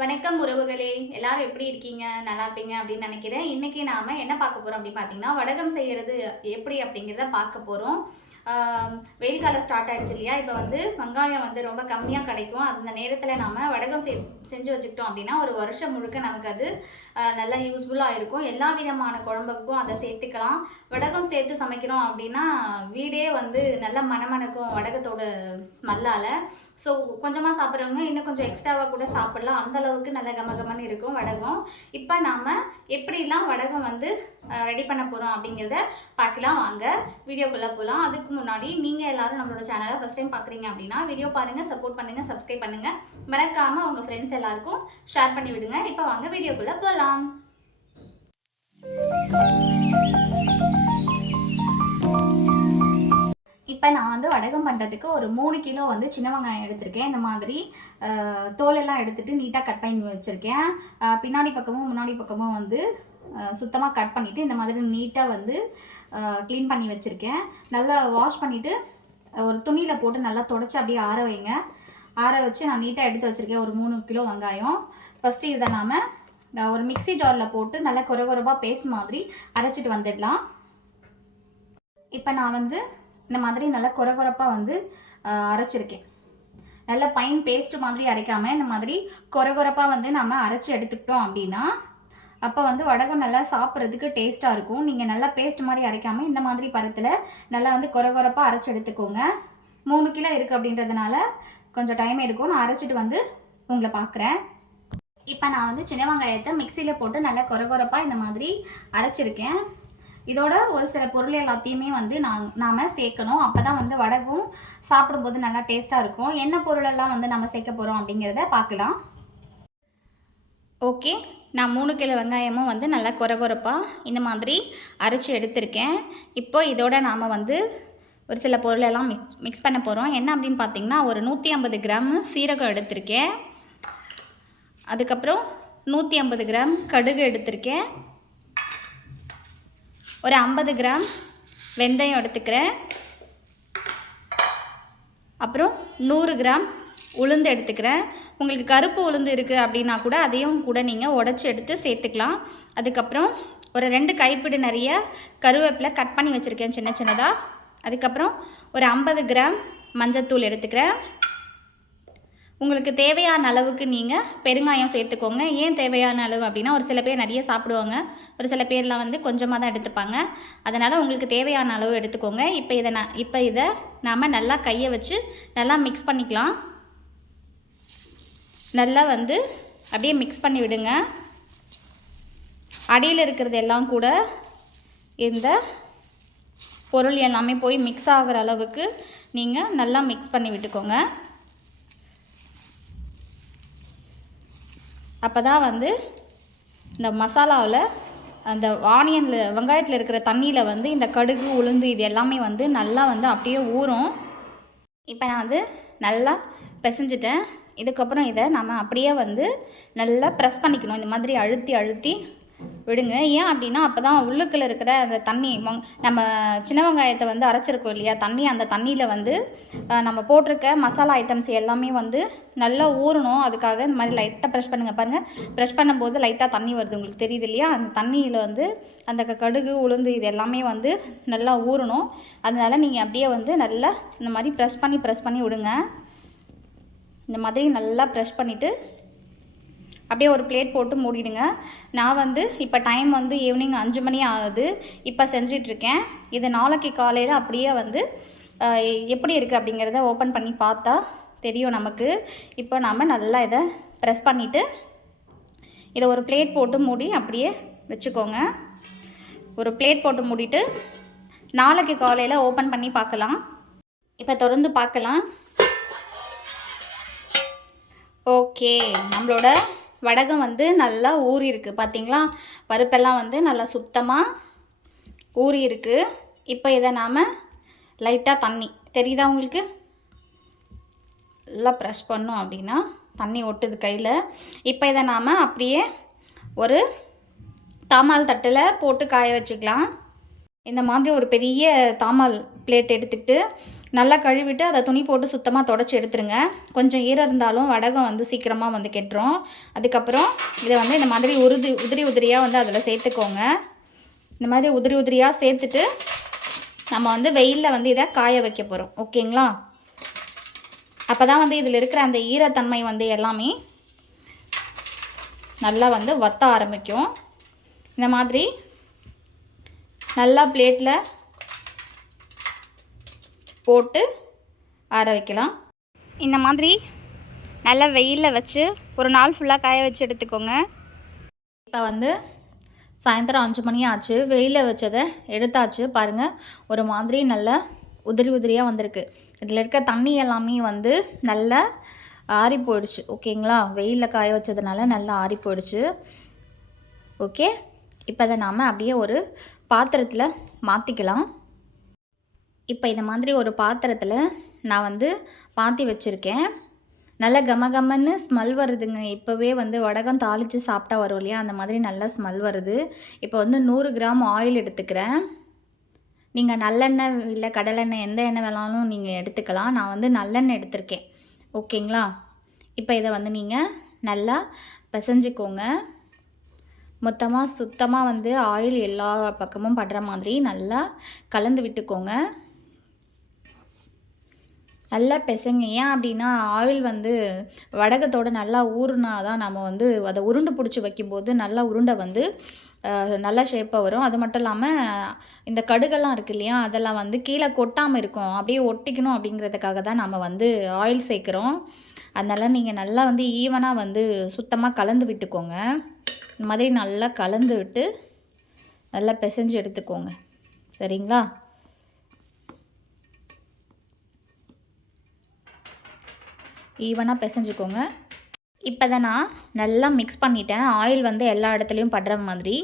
வணக்கம் உறவுகளே. எல்லாரும் எப்படி இருக்கீங்க? நல்லா இருப்பீங்க அப்படின்னு நினைக்கிறேன். இன்றைக்கி நாம் என்ன பார்க்க போகிறோம் அப்படின்னு பார்த்தீங்கன்னா வடகம் செய்கிறது எப்படி அப்படிங்கிறத பார்க்க போகிறோம் வெயில் காலம் ஸ்டார்ட் ஆயிடுச்சு இல்லையா? இப்போ வந்து வெங்காயம் வந்து ரொம்ப கம்மியாக கிடைக்கும். அந்த நேரத்தில் நாம் வடகம் செ செஞ்சு வச்சுக்கிட்டோம் அப்படின்னா ஒரு வருஷம் முழுக்க நமக்கு அது நல்லா யூஸ்ஃபுல்லாக இருக்கும். எல்லா விதமான குழம்புக்கும் அதை சேர்த்துக்கலாம். வடகம் சேர்த்து சமைக்கிறோம் அப்படின்னா வீடே வந்து நல்லா மணமணக்கும் வடகத்தோட ஸ்மெல்லால் ஸோ கொஞ்சமாக சாப்பிட்றவங்க இன்னும் கொஞ்சம் எக்ஸ்ட்ராவாக கூட சாப்பிடலாம். அந்த அளவுக்கு நல்ல கமகமன்னு இருக்கும் வடகம். இப்போ நாம் எப்படிலாம் வடகம் வந்து ரெடி பண்ண போகிறோம் அப்படிங்கிறத பார்க்கலாம். வாங்க வீடியோக்குள்ளே போகலாம் அதுக்கு முன்னாடி நீங்கள் எல்லாரும் நம்மளோட சேனலை ஃபஸ்ட் டைம் பார்க்குறீங்க அப்படின்னா வீடியோ பாருங்கள் சப்போர்ட் பண்ணுங்கள் சப்ஸ்கிரைப் பண்ணுங்கள் மறக்காமல் உங்கள் ஃப்ரெண்ட்ஸ் எல்லாருக்கும் ஷேர் பண்ணி விடுங்க. இப்போ வாங்க வீடியோக்குள்ளே போகலாம் இப்போ நான் வந்து வடகம் பண்ணுறதுக்கு ஒரு மூணு கிலோ வந்து சின்ன வெங்காயம் எடுத்திருக்கேன். இந்த மாதிரி தோலெல்லாம் எடுத்துகிட்டு நீட்டாக கட் பண்ணி வச்சுருக்கேன். பின்னாடி பக்கமும் முன்னாடி பக்கமும் வந்து சுத்தமாக கட் பண்ணிவிட்டு இந்த மாதிரி நீட்டாக வந்து க்ளீன் பண்ணி வச்சுருக்கேன். நல்லா வாஷ் பண்ணிவிட்டு ஒரு துணியில் போட்டு நல்லா தொடச்சி அப்படியே ஆற வைங்க. ஆற வச்சு நான் நீட்டாக எடுத்து வச்சுருக்கேன் ஒரு மூணு கிலோ வெங்காயம். ஃபஸ்ட்டு இதை நாம் ஒரு மிக்ஸி ஜாரில் போட்டு நல்லா குறை குறைவாக பேஸ்ட் மாதிரி அரைச்சிட்டு வந்துடலாம். இப்போ நான் வந்து இந்த மாதிரி நல்லா குறை குறைப்பாக வந்து அரைச்சிருக்கேன். நல்ல பைன் பேஸ்ட் மாதிரி அரைக்காமல் இந்த மாதிரி குறை குறைப்பாக வந்து நம்ம அரைச்சி எடுத்துக்கிட்டோம் அப்படின்னா அப்போ வந்து வடகம் நல்லா சாப்பிட்றதுக்கு டேஸ்ட்டாக இருக்கும். நீங்கள் நல்லா பேஸ்ட் மாதிரி அரைக்காமல் இந்த மாதிரி பருத்தில் நல்லா வந்து குறை குறைப்பாக அரைச்சி எடுத்துக்கோங்க. மூணு கிலோ இருக்குது அப்படின்றதுனால கொஞ்சம் டைம் எடுக்கும். நான் அரைச்சிட்டு வந்து உங்களை பார்க்குறேன் இப்போ நான் வந்து சின்ன வெங்காயத்தை மிக்சியில் போட்டு நல்லா குறை குறைப்பாக இந்த மாதிரி அரைச்சிருக்கேன். இதோட ஒரு சில பொருள் எல்லாத்தையுமே வந்து நான் நாம் சேர்க்கணும். அப்போ தான் வந்து வடகும் சாப்பிடும்போது நல்லா டேஸ்ட்டாக இருக்கும். என்ன பொருளெல்லாம் வந்து நம்ம சேர்க்க போகிறோம் அப்படிங்கிறத பார்க்கலாம். ஓகே நான் மூணு கிலோ வெங்காயமும் வந்து நல்லா குறை குறைப்பாக இந்த மாதிரி அரைச்சி எடுத்திருக்கேன். இப்போ இதோட நாம் வந்து ஒரு சில பொருளெல்லாம் மிக்ஸ் மிக்ஸ் பண்ண போகிறோம் என்ன அப்படின்னு பார்த்தீங்கன்னா ஒரு நூற்றி ஐம்பது கிராம் சீரகம் எடுத்திருக்கேன். அதுக்கப்புறம் நூற்றி ஐம்பது கிராம் கடுகு எடுத்திருக்கேன். ஒரு ஐம்பது கிராம் வெந்தயம் எடுத்துக்கிறேன். அப்புறம் நூறு கிராம் உளுந்து எடுத்துக்கிறேன். உங்களுக்கு கருப்பு உளுந்து இருக்குது அப்படின்னா கூட அதையும் கூட நீங்கள் உடச்சி எடுத்து சேர்த்துக்கலாம். அதுக்கப்புறம் ஒரு ரெண்டு கைப்பிடி நிறைய கருவேப்பிலை கட் பண்ணி வச்சுருக்கேன் சின்ன சின்னதாக அதுக்கப்புறம் ஒரு ஐம்பது கிராம் மஞ்சத்தூள் எடுத்துக்கிறேன். உங்களுக்கு தேவையான அளவுக்கு நீங்கள் பெருங்காயம் சேர்த்துக்கோங்க. ஏன் தேவையான அளவு அப்படின்னா ஒரு சில பேர் நிறைய சாப்பிடுவாங்க. ஒரு சில பேர்லாம் வந்து கொஞ்சமாக தான் எடுத்துப்பாங்க. அதனால் உங்களுக்கு தேவையான அளவு எடுத்துக்கோங்க. இப்போ இதை நான் இப்போ இதை நாம் நல்லா கையை வச்சு நல்லா மிக்ஸ் பண்ணிக்கலாம். நல்லா வந்து அப்படியே மிக்ஸ் பண்ணி விடுங்க. அடியில் இருக்கிறது எல்லாம் கூட இந்த பொருள் எல்லாமே போய் மிக்ஸ் ஆகிற அளவுக்கு நீங்கள் நல்லா மிக்ஸ் பண்ணி விட்டுக்கோங்க. அப்போ தான் வந்து இந்த மசாலாவில் அந்த ஆனியனில் வெங்காயத்தில் இருக்கிற தண்ணியில் வந்து இந்த கடுகு உளுந்து இது எல்லாமே வந்து நல்லா வந்து அப்படியே ஊறும். இப்போ நான் வந்து நல்லா பிசைஞ்சிட்டேன். இதுக்கப்புறம் இதை நம்ம அப்படியே வந்து நல்லா ப்ரெஸ் பண்ணிக்கணும். இந்த மாதிரி அழுத்தி அழுத்தி விடுங்க. ஏன் அப்படின்னா அப்போ தான் உள்ளுக்குள்ளே இருக்கிற அந்த தண்ணி மங் நம்ம சின்ன வெங்காயத்தை வந்து அரைச்சிருக்கோம் இல்லையா? தண்ணி அந்த தண்ணியில் வந்து நம்ம போட்டிருக்க மசாலா ஐட்டம்ஸ் எல்லாமே வந்து நல்லா ஊறணும். அதுக்காக இந்த மாதிரி லைட்டாக ப்ரெஷ் பண்ணுங்கள் பாருங்கள் ப்ரெஷ் பண்ணும்போது லைட்டாக தண்ணி வருது. உங்களுக்கு தெரியுது இல்லையா? அந்த தண்ணியில் வந்து அந்த க- கடுகு உளுந்து இது எல்லாமே வந்து நல்லா ஊறணும். அதனால் நீங்கள் அப்படியே வந்து நல்லா இந்த மாதிரி ப்ரெஷ் பண்ணி ப்ரெஸ் பண்ணி விடுங்க. இந்த மாதிரி நல்லா ப்ரெஷ் பண்ணிவிட்டு அப்படியே ஒரு பிளேட் போட்டு மூடிடுங்க. நான் வந்து இப்போ டைம் வந்து ஈவினிங் அஞ்சு மணி ஆகுது. இப்போ செஞ்சிட்ருக்கேன். இது நாளைக்கு காலையில் அப்படியே வந்து எப்படி இருக்குது அப்படிங்கிறத ஓப்பன் பண்ணி பார்த்தா தெரியும் நமக்கு. இப்போ நாம் நல்லா இதை ப்ரெஸ் பண்ணிவிட்டு இதை ஒரு பிளேட் போட்டு மூடி அப்படியே வச்சுக்கோங்க. ஒரு பிளேட் போட்டு மூடிட்டு நாளைக்கு காலையில் ஓப்பன் பண்ணி பார்க்கலாம். இப்போ திறந்து பார்க்கலாம். ஓகே நம்மளோட வடகம் வந்து நல்லா ஊறிருக்கு பார்த்தீங்களா பருப்பெல்லாம் வந்து நல்லா சுத்தமாக ஊறியிருக்கு. இப்போ இதை நாம் லைட்டாக தண்ணி. தெரியுதா உங்களுக்கு? நல்லா ப்ரெஷ் பண்ணோம் அப்படின்னா தண்ணி ஒட்டுது கையில். இப்போ இதை நாம் அப்படியே ஒரு தாமால் தட்டில் போட்டு காய வச்சுக்கலாம். இந்த மாதிரி ஒரு பெரிய தாமால் பிளேட் எடுத்துக்கிட்டு நல்லா கழுவிட்டு அதை துணி போட்டு சுத்தமாக தொடச்சி எடுத்துருங்க. கொஞ்சம் ஈரம் இருந்தாலும் வடகம் வந்து சீக்கிரமாக வந்து கெட்டுரும். அதுக்கப்புறம் இதை வந்து இந்த மாதிரி உருது உதிரி உதிரியாக வந்து அதில் சேர்த்துக்கோங்க. இந்த மாதிரி உதிரி உதிரியாக சேர்த்துட்டு நம்ம வந்து வெயிலில் வந்து இதை காய வைக்க போகிறோம் ஓகேங்களா? அப்போ தான் வந்து இதில் இருக்கிற அந்த ஈரத்தன்மை வந்து எல்லாமே நல்லா வந்து வத்த ஆரம்பிக்கும். இந்த மாதிரி நல்லா பிளேட்டில் போட்டு ஆற வைக்கலாம். இந்த மாதிரி நல்லா வெயிலில் வச்சு ஒரு நாள் ஃபுல்லாக காய வச்சு எடுத்துக்கோங்க. இப்போ வந்து சாயந்தரம் அஞ்சு மணி ஆச்சு. வெயிலில் வச்சதை எடுத்தாச்சு. பாருங்கள் ஒரு மாதிரி நல்லா உதிரி உதிரியாக வந்திருக்கு. இதில் இருக்க தண்ணி எல்லாமே வந்து நல்லா ஆறி போயிடுச்சு. ஓகேங்களா? வெயிலில் காய வச்சதுனால நல்லா ஆறி போயிடுச்சு. ஓகே? இப்போ அதை நாம் அப்படியே ஒரு பாத்திரத்தில் மாற்றிக்கலாம் இப்போ இந்த மாதிரி ஒரு பாத்திரத்தில் நான் வந்து பாத்தி வச்சுருக்கேன். நல்ல கமகமன்னு ஸ்மெல் வருதுங்க. இப்போவே வந்து வடகம் தாளித்து சாப்பிட்டா வரும் இல்லையா? அந்த மாதிரி நல்ல ஸ்மெல் வருது. இப்போ வந்து நூறு கிராம் ஆயில் எடுத்துக்கிறேன். நீங்கள் நல்லெண்ணெய் இல்லை கடலெண்ணெய் எந்த எண்ணெய் வேணாலும் நீங்கள் எடுத்துக்கலாம். நான் வந்து நல்லெண்ணெய் எடுத்திருக்கேன். ஓகேங்களா? இப்போ இதை வந்து நீங்கள் நல்லா பிசைஞ்சிக்கோங்க. மொத்தமாக சுத்தமாக வந்து ஆயில் எல்லா பக்கமும் படுற மாதிரி நல்லா கலந்து விட்டுக்கோங்க. நல்லா பிசைங்க. ஏன் அப்படின்னா ஆயில் வந்து வடகத்தோட நல்லா ஊறுனா தான் நம்ம வந்து அதை உருண்டு பிடிச்சி வைக்கும்போது நல்லா உருண்டை வந்து நல்ல ஷேப்பாக வரும். அது மட்டும் இல்லாமல் இந்த கடுகெல்லாம் இருக்கு இல்லையா அதெல்லாம் வந்து கீழே கொட்டாமல் இருக்கும். அப்படியே ஒட்டிக்கணும் அப்படிங்கிறதுக்காக தான் நம்ம வந்து ஆயில் சேர்க்குறோம். அதனால் நீங்கள் நல்லா வந்து ஈவனாக வந்து சுத்தமாக கலந்து விட்டுக்கோங்க. இந்த மாதிரி நல்லா கலந்து விட்டு நல்லா பிசைஞ்சு எடுத்துக்கோங்க. சரிங்களா? ஈவனாக பிசைஞ்சுக்கோங்க. இப்போ தான் நான் நல்லா மிக்ஸ் பண்ணிட்டேன். ஆயில் வந்து எல்லா இடத்துலையும் படுற மாதிரி.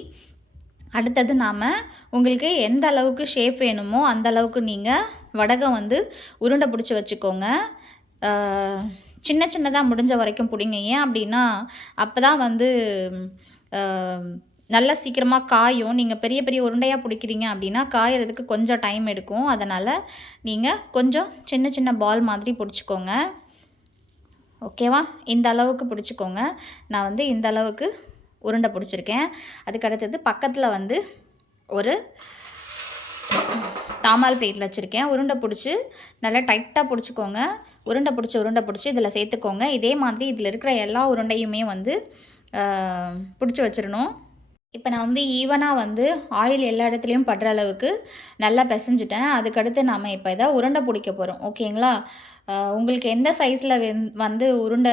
அடுத்தது நாம் உங்களுக்கு எந்த அளவுக்கு ஷேப் வேணுமோ அந்த அளவுக்கு நீங்கள் வடகம் வந்து உருண்டை பிடிச்சி வச்சுக்கோங்க. சின்ன சின்னதாக முடிஞ்ச வரைக்கும் பிடிங்க. ஏன் அப்படின்னா அப்போ தான் வந்து நல்லா சீக்கிரமாக காயும். நீங்கள் பெரிய பெரிய உருண்டையாக பிடிக்கிறீங்க அப்படின்னா காயறதுக்கு கொஞ்சம் டைம் எடுக்கும். அதனால் நீங்கள் கொஞ்சம் சின்ன சின்ன பால் மாதிரி பிடிச்சிக்கோங்க. ஓகேவா? இந்த அளவுக்கு பிடிச்சிக்கோங்க. நான் வந்து இந்த அளவுக்கு உருண்டை பிடிச்சிருக்கேன். அதுக்கு அடுத்தது பக்கத்தில் வந்து ஒரு தாமால் பிளேட்டில் வச்சுருக்கேன். உருண்டை பிடிச்சி நல்லா டைட்டாக பிடிச்சிக்கோங்க. உருண்டை பிடிச்சி உருண்டை பிடிச்சி இதில் சேர்த்துக்கோங்க. இதே மாதிரி இதில் இருக்கிற எல்லா உருண்டையுமே வந்து பிடிச்சி வச்சிடணும் இப்போ நான் வந்து ஈவனாக வந்து ஆயில் எல்லா இடத்துலையும் படுற அளவுக்கு நல்லா பிசைஞ்சிட்டேன். அதுக்கடுத்து நாம் இப்போ இதை உருண்டை பிடிக்க போகிறோம் ஓகேங்களா உங்களுக்கு எந்த சைஸில் வந்து உருண்டை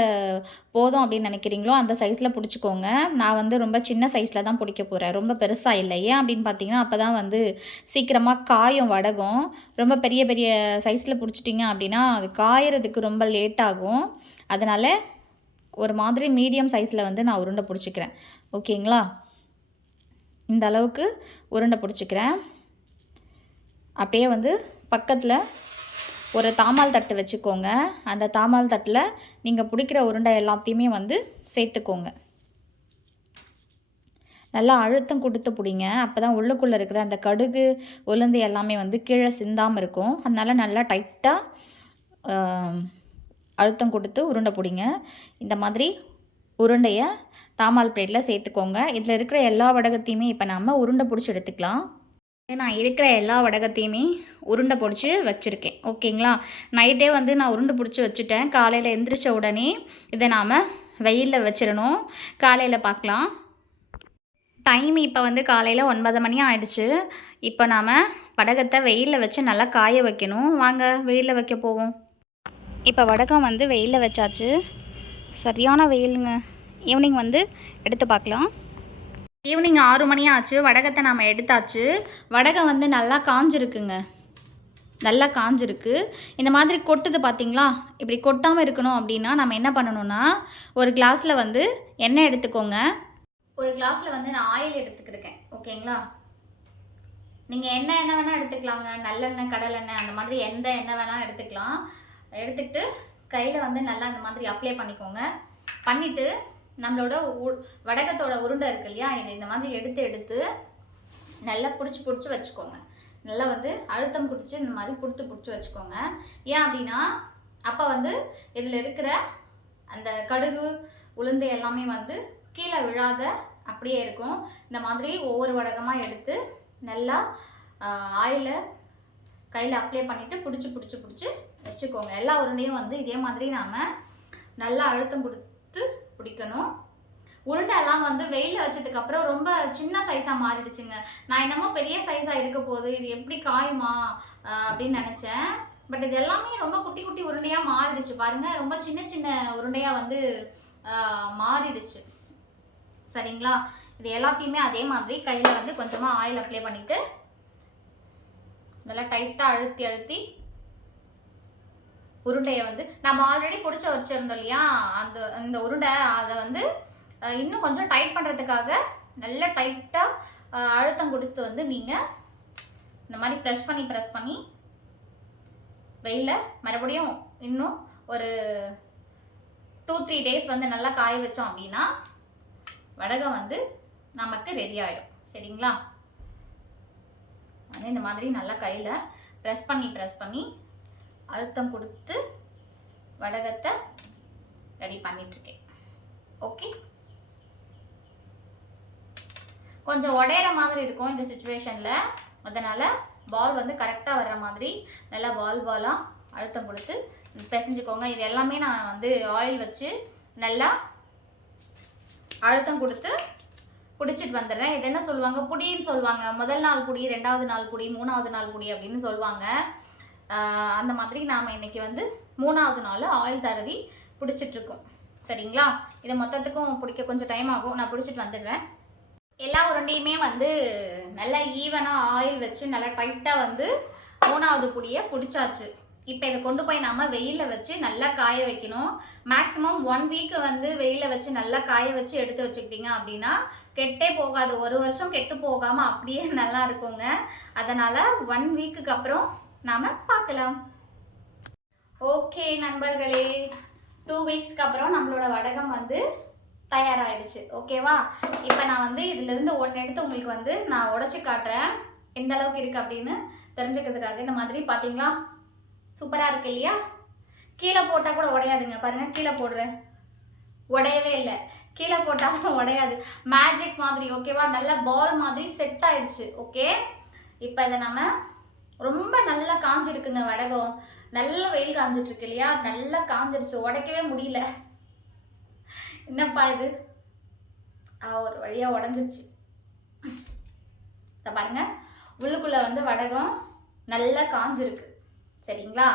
போதும் அப்படின்னு நினைக்கிறீங்களோ அந்த சைஸில் பிடிச்சிக்கோங்க. நான் வந்து ரொம்ப சின்ன சைஸில் தான் பிடிக்க போகிறேன் ரொம்ப பெருசாக இல்லை. ஏன் அப்படின்னு பார்த்தீங்கன்னா அப்போ தான் வந்து சீக்கிரமாக காயும் வடகும். ரொம்ப பெரிய பெரிய சைஸில் பிடிச்சிட்டிங்க அப்படின்னா அது காயறதுக்கு ரொம்ப லேட் ஆகும். அதனால் ஒரு மாதிரி மீடியம் சைஸில் வந்து நான் உருண்டை பிடிச்சிக்கிறேன். ஓகேங்களா இந்த அளவுக்கு உருண்டை பிடிச்சிக்கிறேன். அப்படியே வந்து பக்கத்தில் ஒரு தாமால் தட்டு வச்சுக்கோங்க. அந்த தாமால் தட்டில் நீங்கள் பிடிக்கிற உருண்டை எல்லாத்தையுமே வந்து சேர்த்துக்கோங்க. நல்லா அழுத்தம் கொடுத்து பிடிங்க. அப்போ தான் உள்ளுக்குள்ளே இருக்கிற அந்த கடுகு உளுந்து எல்லாமே வந்து கீழே சிந்தாமல் இருக்கும். அதனால் நல்லா டைட்டாக அழுத்தம் கொடுத்து உருண்டை பிடிங்க. இந்த மாதிரி உருண்டையை தாமால் பிளேட்டில் சேர்த்துக்கோங்க. இதில் இருக்கிற எல்லா வடகத்தையுமே இப்போ நம்ம உருண்டை பிடிச்சி எடுத்துக்கலாம். நான் இருக்கிற எல்லா வடகத்தையுமே உருண்டை பிடிச்சி வச்சுருக்கேன். ஓகேங்களா? நைட்டே வந்து நான் உருண்டை பிடிச்சி வச்சுட்டேன். காலையில் எந்திரிச்ச உடனே இதை நாம் வெயிலில் வச்சிடணும். காலையில் பார்க்கலாம். டைம் இப்போ வந்து காலையில் ஒன்பது மணி ஆயிடுச்சு. இப்போ நாம் வடகத்தை வெயிலில் வச்சு நல்லா காய வைக்கணும். வாங்க வெயிலில் வைக்க போவோம். இப்போ வடகம் வந்து வெயிலில் வச்சாச்சு. சரியான வெயிலுங்க. ஈவினிங் வந்து எடுத்து பார்க்கலாம். ஈவினிங் ஆறு மணி ஆச்சு. வடகத்தை நாம் எடுத்தாச்சு. வடகம் வந்து நல்லா காஞ்சிருக்குங்க. நல்லா காஞ்சிருக்கு. இந்த மாதிரி கொட்டுது பார்த்தீங்களா இப்படி கொட்டாமல் இருக்கணும் அப்படின்னா நம்ம என்ன பண்ணணும்னா ஒரு கிளாஸில் வந்து எண்ணெய் எடுத்துக்கோங்க. ஒரு கிளாஸில் வந்து நான் ஆயில் எடுத்துக்கிருக்கேன். ஓகேங்களா? நீங்கள் என்ன எண்ணெய் வேணால் எடுத்துக்கலாங்க. நல்லெண்ணெய் கடலெண்ணெய் அந்த மாதிரி எந்த எண்ணெய் வேணால் எடுத்துக்கலாம். எடுத்துக்கிட்டு கையில் வந்து நல்லா இந்த மாதிரி அப்ளை பண்ணிக்கோங்க. பண்ணிவிட்டு நம்மளோட உ- வடகத்தோட உருண்டை இருக்கு இல்லையா? இதை இந்த மாதிரி எடுத்து எடுத்து நல்லா பிடிச்சி பிடிச்சி வச்சுக்கோங்க. நல்லா வந்து அழுத்தம் பிடிச்சி இந்த மாதிரி பிடித்து பிடிச்சி வச்சுக்கோங்க. ஏன் அப்படின்னா அப்போ வந்து இதில் இருக்கிற அந்த கடுகு உளுந்து எல்லாமே வந்து கீழே விழாத அப்படியே இருக்கும். இந்த மாதிரி ஒவ்வொரு வடகமாக எடுத்து நல்லா ஆயிலை கையில் அப்ளை பண்ணிவிட்டு பிடிச்சி பிடிச்சி பிடிச்சி வச்சுக்கோங்க. எல்லா உருண்டையும் வந்து இதே மாதிரி நாம் நல்லா அழுத்தம் கொடுத்து பிடிக்கணும். உருண்டெல்லாம் வந்து வெயிலில் வச்சதுக்கப்புறம் ரொம்ப சின்ன சைஸாக மாறிடுச்சுங்க. நான் என்னமோ பெரிய சைஸாக இருக்க போகுது. இது எப்படி காயுமா? அப்படின்னு நினச்சேன். பட் இது எல்லாமே ரொம்ப குட்டி குட்டி உருண்டையாக மாறிடுச்சு. பாருங்கள் ரொம்ப சின்ன சின்ன உருண்டையாக வந்து மாறிடுச்சு. சரிங்களா? இது எல்லாத்தையுமே அதே மாதிரி கையில் வந்து கொஞ்சமாக ஆயில் அப்ளை பண்ணிவிட்டு நல்லா டைட்டாக அழுத்தி அழுத்தி உருண்டையை வந்து நம்ம ஆல்ரெடி பிடிச்ச வச்சுருந்தோம் இல்லையா? அந்த இந்த உருண்டை அதை வந்து இன்னும் கொஞ்சம் டைட் பண்ணுறதுக்காக நல்லா டைட்டாக அழுத்தம் கொடுத்து வந்து நீங்கள் இந்த மாதிரி ப்ரெஸ் பண்ணி ப்ரெஸ் பண்ணி வெயிலில் மறுபடியும் இன்னும் ஒரு டூ த்ரீ டேஸ் வந்து நல்லா காய வச்சோம் அப்படின்னா வடகம் வந்து நமக்கு ரெடி ஆகிடும் சரிங்களா? அது இந்த மாதிரி நல்லா கையில் ப்ரெஸ் பண்ணி ப்ரெஸ் பண்ணி அழுத்தம் கொடுத்து வடகத்தை ரெடி பண்ணிட்டுருக்கேன். ஓகே கொஞ்சம் உடையிற மாதிரி இருக்கும் இந்த சுச்சுவேஷனில் அதனால் பால் வந்து கரெக்டாக வர்ற மாதிரி நல்லா பால் பாலாக அழுத்தம் கொடுத்து பிசைஞ்சுக்கோங்க. இது எல்லாமே நான் வந்து ஆயில் வச்சு நல்லா அழுத்தம் கொடுத்து பிடிச்சிட்டு வந்துடுறேன். இது என்ன சொல்லுவாங்க? புடின்னு சொல்லுவாங்க. முதல் நாள் புடி ரெண்டாவது நாள் புடி மூணாவது நாள் புடி அப்படின்னு சொல்லுவாங்க. அந்த மாதிரி நாம் இன்றைக்கி வந்து மூணாவது நாள் ஆயில் தடவி பிடிச்சிட்ருக்கோம். சரிங்களா? இதை மொத்தத்துக்கும் பிடிக்க கொஞ்சம் டைம் ஆகும். நான் பிடிச்சிட்டு வந்துடுறேன். எல்லா உருண்டையுமே வந்து நல்லா ஈவனாக ஆயில் வச்சு நல்லா டைட்டாக வந்து மூணாவது புடியை பிடிச்சாச்சு. இப்போ இதை கொண்டு போய் நாம வெயிலில் வச்சு நல்லா காய வைக்கணும். மேக்ஸிமம் ஒன் வீக் வந்து வெயிலில் வச்சு நல்லா காய வச்சு எடுத்து வச்சுக்கிட்டீங்க அப்படின்னா கெட்டே போகாது. ஒரு வருஷம் கெட்டு போகாமல் அப்படியே நல்லா இருக்குங்க. அதனால் ஒன் வீக்குக்கு அப்புறம் நாம் பார்க்கலாம். ஓகே நண்பர்களே. டூ வீக்ஸ்க்கு அப்புறம் நம்மளோட வடகம் வந்து தயாராகிடுச்சு ஓகேவா இப்போ நான் வந்து இதுலேருந்து ஒன்று எடுத்து உங்களுக்கு வந்து நான் உடச்சி காட்டுறேன். எந்த அளவுக்கு இருக்குது அப்படின்னு தெரிஞ்சுக்கிறதுக்காக. இந்த மாதிரி பார்த்தீங்களா? சூப்பராக இருக்கு இல்லையா? கீழே போட்டால் கூட உடையாதுங்க. பாருங்கள் கீழே போடுறேன். உடையவே இல்லை. கீழே போட்டாலும் உடையாது. மேஜிக் மாதிரி ஓகேவா நல்ல பால் மாதிரி செட் ஆயிடுச்சு. ஓகே இப்போ இதை நம்ம ரொம்ப நல்லா காஞ்சிருக்குங்க வடகம். நல்ல வெயில் காஞ்சிட்டு இருக்கு இல்லையா? நல்லா காஞ்சிருச்சு. உடைக்கவே முடியல. என்னப்பா இது? ஆ ஒரு வழியாக உடஞ்சிருச்சு. இதை பாருங்க. உள்ளுக்குள்ளே வந்து வடகம் நல்லா காஞ்சிருக்கு. சரிங்களா?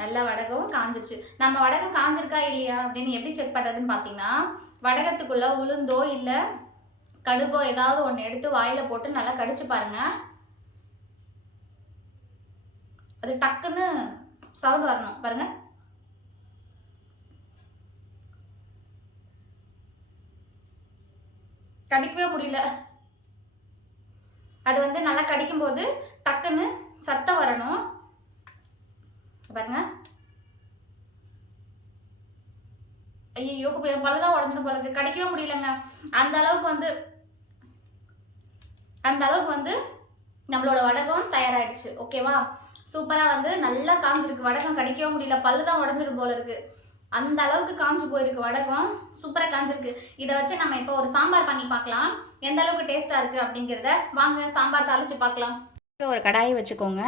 நல்ல வடகம் காஞ்சிருச்சு. நம்ம வடகம் காஞ்சிருக்கா இல்லையா அப்படின்னு எப்படி செக் பண்ணுறதுன்னு பார்த்தீங்கன்னா வடகத்துக்குள்ள உளுந்தோ இல்லை கடுகோ ஏதாவது ஒன்று எடுத்து வாயில் போட்டு நல்லா கடிச்சு பாருங்க. அது டக்குன்னு சவுண்ட் வரணும். பாருங்க. கடிக்கவே முடியல. அது வந்து நல்லா கடிக்கும்போது டக்குன்னு சத்தம் வரணும். பாருங்க. ஐயோ பழுதான் உடஞ்சிடும் போல இருக்கு. முடியலங்க. அந்த அளவுக்கு வந்து அந்த அளவுக்கு வந்து நம்மளோட வடகம் தயாராயிடுச்சு. ஓகேவா சூப்பராக வந்து நல்லா காமிச்சிருக்கு வடகம் கடிக்கவே முடியல. பல்லு தான் உடஞ்சிரும் போல இருக்கு. அந்த அளவுக்கு காமிச்சு போயிருக்கு வடகம். சூப்பராக காஞ்சிருக்கு. இதை வச்சு நம்ம இப்போ ஒரு சாம்பார் பண்ணி பார்க்கலாம். எந்த அளவுக்கு டேஸ்ட்டாக இருக்குது அப்படிங்கிறத. வாங்க சாம்பார் தாளிச்சு பார்க்கலாம். ஒரு கடாயை வச்சுக்கோங்க.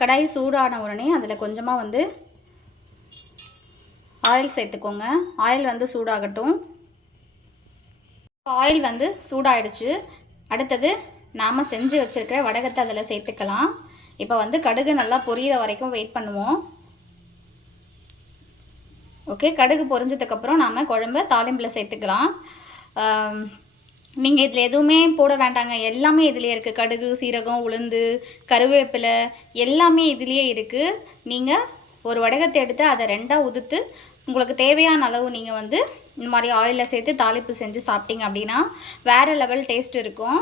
கடாய் சூடான உடனே அதில் கொஞ்சமாக வந்து ஆயில் சேர்த்துக்கோங்க. ஆயில் வந்து சூடாகட்டும். ஆயில் வந்து சூடாயிடுச்சு. அடுத்தது நாம் செஞ்சு வச்சுருக்கிற வடகத்தை அதில் சேர்த்துக்கலாம். இப்போ வந்து கடுகு நல்லா பொரியிற வரைக்கும் வெயிட் பண்ணுவோம். ஓகே கடுகு பொரிஞ்சதுக்கப்புறம் நாம் குழம்ப தாளிம்பில் சேர்த்துக்கலாம். நீங்கள் இதில் எதுவுமே போட வேண்டாங்க. எல்லாமே இதுலேயே இருக்குது கடுகு சீரகம் உளுந்து கருவேப்பிலை எல்லாமே இதுலேயே இருக்குது நீங்கள் ஒரு வடகத்தை எடுத்து அதை ரெண்டாக உதுத்து உங்களுக்கு தேவையான அளவு நீங்கள் வந்து இந்த மாதிரி ஆயிலில் சேர்த்து தாளிப்பு செஞ்சு சாப்பிட்டீங்க அப்படின்னா வேறு லெவல் டேஸ்ட் இருக்கும்.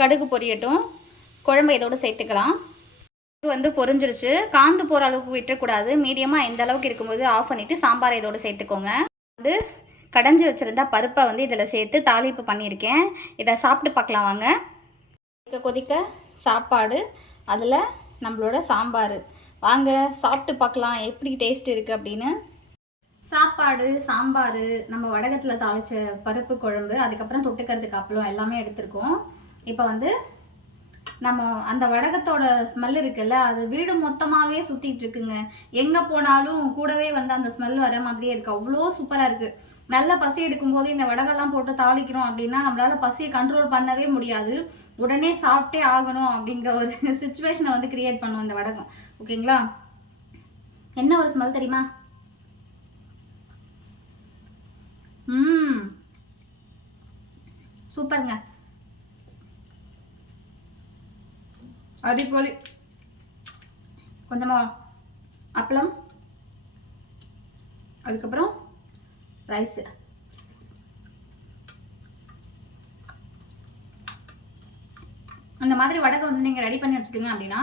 கடுகு பொரியட்டும். குழம்பு இதோடு சேர்த்துக்கலாம். வந்து பொறிஞ்சிருச்சு காந்து போகிற அளவுக்கு விட்டுறக்கூடாது. மீடியமாக எந்த அளவுக்கு இருக்கும்போது ஆஃப் பண்ணிவிட்டு சாம்பார் இதோட சேர்த்துக்கோங்க. வந்து கடைஞ்சி வச்சுருந்தா பருப்பை வந்து இதில் சேர்த்து தாளிப்பு பண்ணியிருக்கேன். இதை சாப்பிட்டு பார்க்கலாம் வாங்க. கொதிக்க கொதிக்க சாப்பாடு. அதில் நம்மளோட சாம்பார். வாங்க சாப்பிட்டு பார்க்கலாம். எப்படி டேஸ்ட் இருக்குது அப்படின்னு. சாப்பாடு சாம்பார் நம்ம வடகத்தில் தாளித்த பருப்பு குழம்பு அதுக்கப்புறம் தொட்டுக்கிறதுக்கு அப்பளம் எல்லாமே எடுத்திருக்கோம். இப்போ வந்து நம்ம அந்த வடகத்தோட ஸ்மெல் இருக்குல்ல அது வீடு மொத்தமாகவே சுற்றிட்டு இருக்குங்க. எங்கே போனாலும் கூடவே வந்து அந்த ஸ்மெல் வர மாதிரியே இருக்குது அவ்வளோ சூப்பராக இருக்குது நல்ல பசி எடுக்கும்போது இந்த வடகெல்லாம் போட்டு தாளிக்கிறோம் அப்படின்னா நம்மளால பசியை கண்ட்ரோல் பண்ணவே முடியாது. உடனே சாப்பிட்டே ஆகணும் அப்படிங்கிற ஒரு சுச்சுவேஷனை வந்து கிரியேட் பண்ணும் இந்த வடகம். ஓகேங்களா என்ன ஒரு ஸ்மெல் தெரியுமா? ம் சூப்பருங்க. அடிப்பொலி கொஞ்சமாக அப்பளம். அதுக்கப்புறம் ரைஸு அந்த மாதிரி வடகை வந்து நீங்கள் ரெடி பண்ணி வச்சுட்டீங்க அப்படின்னா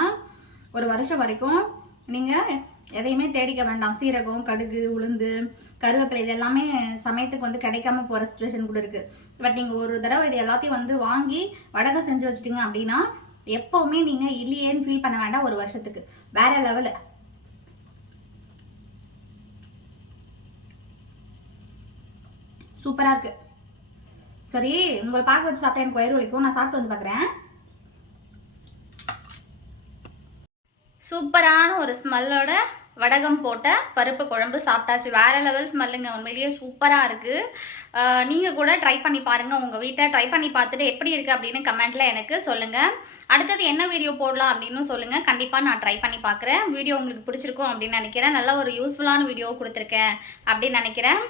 ஒரு வருஷம் வரைக்கும் நீங்கள் எதையுமே தேடிக்க வேண்டாம். சீரகம் கடுகு உளுந்து கருவேப்பிலை இது எல்லாமே சமயத்துக்கு வந்து கிடைக்காம போகிற சுச்சுவேஷன் கூட இருக்குது பட் நீங்கள் ஒரு தடவை இது எல்லாத்தையும் வந்து வாங்கி வடகை செஞ்சு வச்சிட்டிங்க அப்படின்னா எப்போவுமே நீங்கள் இல்லையேன்னு ஃபீல் பண்ண வேண்டாம் ஒரு வருஷத்துக்கு. வேற லெவலு சூப்பராக இருக்கு. சரி உங்களை பார்க்க வச்சு சாப்பிட்டா எனக்கு வயிறு வலிக்கும். நான் சாப்பிட்டு வந்து பார்க்குறேன் சூப்பரான ஒரு ஸ்மெல்லோட வடகம் போட்ட பருப்பு குழம்பு சாப்பிட்டாச்சு. வேறு லெவல் ஸ்மெல்லுங்க உண்மையிலேயே சூப்பராக இருக்குது நீங்கள் கூட ட்ரை பண்ணி பாருங்கள் உங்கள் வீட்டை ட்ரை பண்ணி பார்த்துட்டு எப்படி இருக்குது அப்படின்னு கமெண்ட்டில் எனக்கு சொல்லுங்கள் அடுத்தது என்ன வீடியோ போடலாம் அப்படின்னு சொல்லுங்கள் கண்டிப்பாக நான் ட்ரை பண்ணி பார்க்குறேன். வீடியோ உங்களுக்கு பிடிச்சிருக்கும் அப்படின்னு நினைக்கிறேன். நல்ல ஒரு யூஸ்ஃபுல்லான வீடியோ கொடுத்துருக்கேன் அப்படின்னு நினைக்கிறேன்.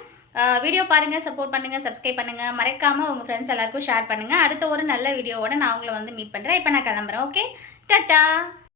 வீடியோ பாருங்கள் சப்போர்ட் பண்ணுங்கள் சப்ஸ்கிரைப் பண்ணுங்கள் மறக்காமல் உங்கள் ஃப்ரெண்ட்ஸ் எல்லாருக்கும் ஷேர் பண்ணுங்கள் அடுத்த ஒரு நல்ல வீடியோவோட நான் உங்களை வந்து மீட் பண்ணுறேன் இப்போ நான் கிளம்புறேன். Okay ta-ta